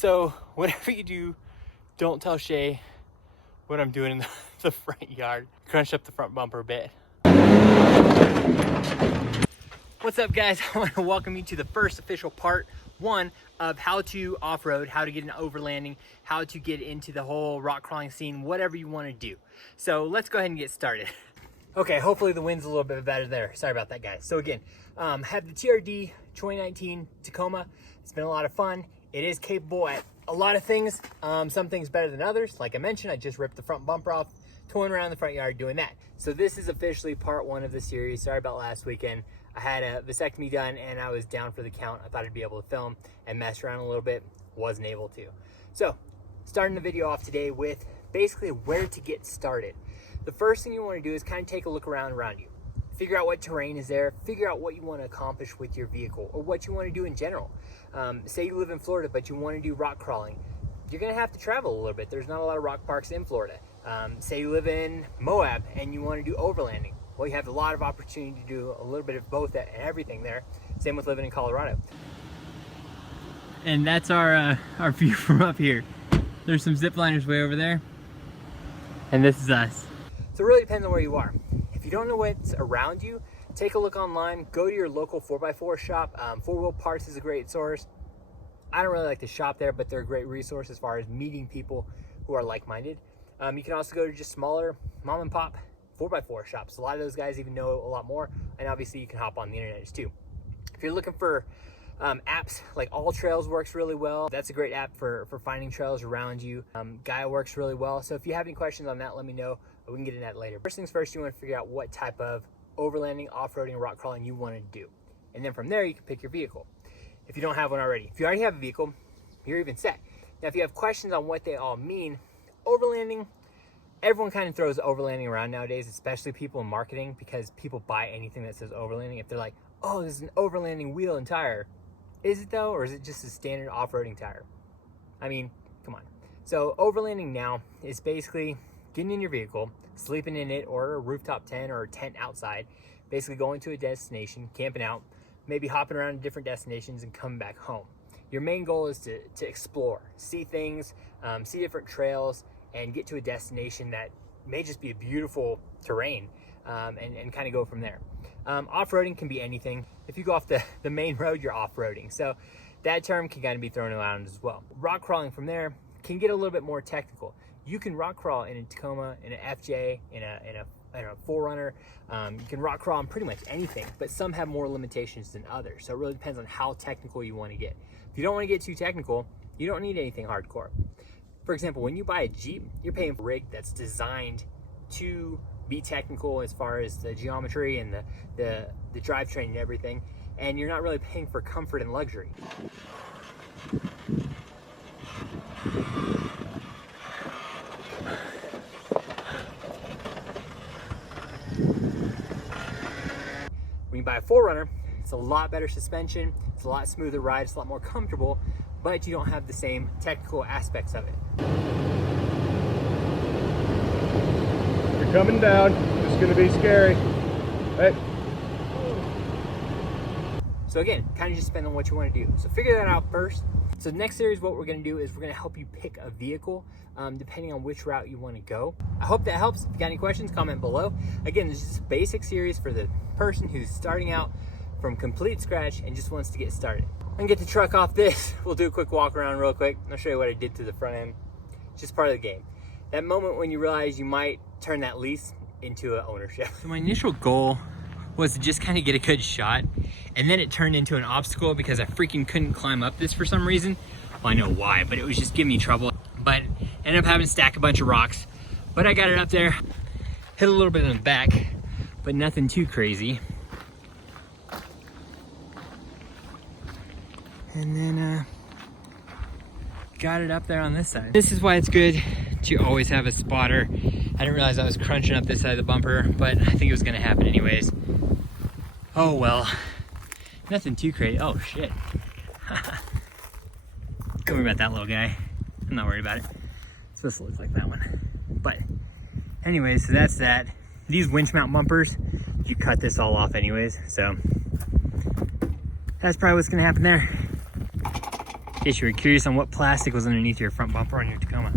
So whatever you do, don't tell Shay what I'm doing in the front yard. Crunch up the front bumper a bit. What's up, guys? I want to welcome you to the first official part one of how to off-road, how to get into overlanding, how to get into the whole rock crawling scene, whatever you want to do. So let's go ahead and get started. Okay, hopefully the wind's a little bit better there. Sorry about that, guys. So again, have the TRD 2019 Tacoma. It's been a lot of fun. It is capable at a lot of things. Some things better than others. Like I mentioned, I just ripped the front bumper off, touring around the front yard doing that. So this is officially part one of the series. Sorry about last weekend. I had a vasectomy done and I was down for the count. I thought I'd be able to film and mess around a little bit. Wasn't able to. So starting the video off today with basically where to get started. The first thing you want to do is kind of take a look around you. Figure out what terrain is there. Figure out what you want to accomplish with your vehicle or what you want to do in general. Say you live in Florida, but you want to do rock crawling. You're going to have to travel a little bit. There's not a lot of rock parks in Florida. Say you live in Moab and you want to do overlanding. Well, you have a lot of opportunity to do a little bit of both and everything there. Same with living in Colorado. And that's our view from up here. There's some zip liners way over there. And this is us. So it really depends on where you are. If you don't know what's around you, take a look online. Go to your local 4x4 shop. 4-Wheel Parts is a great source. I don't really like to shop there, but they're a great resource as far as meeting people who are like-minded. You can also go to just smaller mom and pop 4x4 shops. A lot of those guys even know a lot more, and obviously you can hop on the internet too. If you're looking for apps, like All Trails works really well. That's a great app for finding trails around you. Gaia works really well. So if you have any questions on that, let me know. We can get into that later. First things first, you want to figure out what type of overlanding, off-roading, rock crawling you want to do. And then from there, you can pick your vehicle. If you don't have one already. If you already have a vehicle, you're even set. Now, if you have questions on what they all mean, overlanding, everyone kind of throws overlanding around nowadays, especially people in marketing, because people buy anything that says overlanding. If they're like, oh, this is an overlanding wheel and tire. Is it though, or is it just a standard off-roading tire? I mean, come on. So overlanding now is basically getting in your vehicle, sleeping in it, or a rooftop tent or a tent outside, basically going to a destination, camping out, maybe hopping around to different destinations and coming back home. Your main goal is to explore, see things, see different trails, and get to a destination that may just be a beautiful terrain, and kind of go from there. Off-roading can be anything. If you go off the main road, you're off-roading. So that term can kind of be thrown around as well. Rock crawling from there can get a little bit more technical. You can rock crawl in a Tacoma, in an FJ, in a 4Runner. You can rock crawl on pretty much anything, but some have more limitations than others. So it really depends on how technical you want to get. If you don't want to get too technical, you don't need anything hardcore. For example, when you buy a Jeep, you're paying for a rig that's designed to be technical as far as the geometry and the drivetrain and everything, and you're not really paying for comfort and luxury. When you buy a 4Runner, it's a lot better suspension, it's a lot smoother ride, it's a lot more comfortable, but you don't have the same technical aspects of it. You're coming down, it's gonna be scary. Hey. So again, kind of just depends on what you want to do. So figure that out first. So the next series, what we're gonna do is we're gonna help you pick a vehicle depending on which route you want to go. I hope that helps. If you got any questions, comment below. Again, this is just a basic series for the person who's starting out from complete scratch and just wants to get started. And get the truck off this. We'll do a quick walk around real quick. I'll show you what I did to the front end. It's just part of the game. That moment when you realize you might turn that lease into an ownership. So my initial goal was to just kind of get a good shot, and then it turned into an obstacle because I freaking couldn't climb up this for some reason. Well, I know why, but it was just giving me trouble. But ended up having to stack a bunch of rocks, but I got it up there, hit a little bit in the back, but nothing too crazy. And then got it up there on this side. This is why it's good to always have a spotter. I didn't realize I was crunching up this side of the bumper, but I think it was gonna happen anyways. Oh well, nothing too crazy. Oh shit. Don't worry about that little guy. I'm not worried about it. It's supposed to look like that one. But anyways, so that's that. These winch mount bumpers, you cut this all off anyways, so that's probably what's gonna happen there. case you were curious on what plastic was underneath your front bumper on your Tacoma.